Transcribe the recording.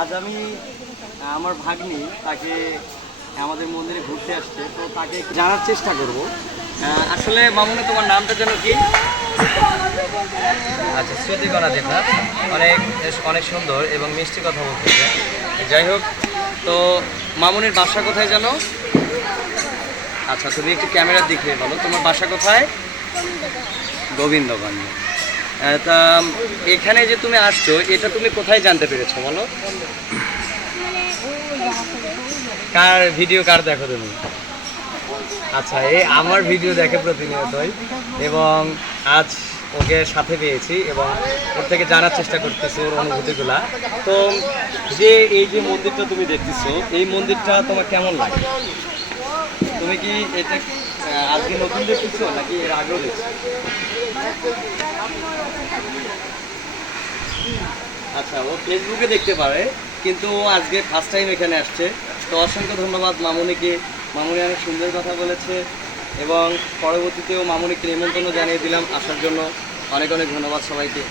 আজ আমি আমার ভাগ্নি তাকে আমাদের মন্দিরে ঘুরতে আসছে, তো তাকে জানার চেষ্টা করব। আসলে মামুনি, তোমার নামটা যেন কি? আচ্ছা, শ্রুতিকণা দেবনাথ। অনেক অনেক সুন্দর এবং মিষ্টি কথা বলতেছে। যাই হোক, তো মামুনির বাসা কোথায় যেন? আচ্ছা, তুমি একটু ক্যামেরার দিকে বলো, তোমার বাসা কোথায়? গোবিন্দগঞ্জ। তা এখানে যে তুমি আসছো, এটা তুমি কোথায় জানতে পেরেছো বলো? কার ভিডিও কার দেখো তুমি? আচ্ছা, এই আমার ভিডিও দেখে প্রতিনিয়তই, এবং আজ ওকে সাথে পেয়েছি এবং ওর থেকে জানার চেষ্টা করতেছি ওর অনুভূতিগুলা। তো যে এই যে মন্দিরটা তুমি দেখতেছো, এই মন্দিরটা তোমার কেমন লাগে? তুমি কি এটা আজকে নতুন দেখতেছো নাকি এর আগেও দেখছো? আচ্ছা, ও ফেসবুকে দেখতে পারে, কিন্তু ও আজকে ফার্স্ট টাইম এখানে আসছে। তো অসংখ্য ধন্যবাদ মামুনিকে। মামুনি অনেক সুন্দর কথা বলেছে, এবং পরবর্তীতেও মামুনিকে নিমন্ত্রণ জানিয়ে দিলাম আসার জন্য। অনেক অনেক ধন্যবাদ সবাইকে।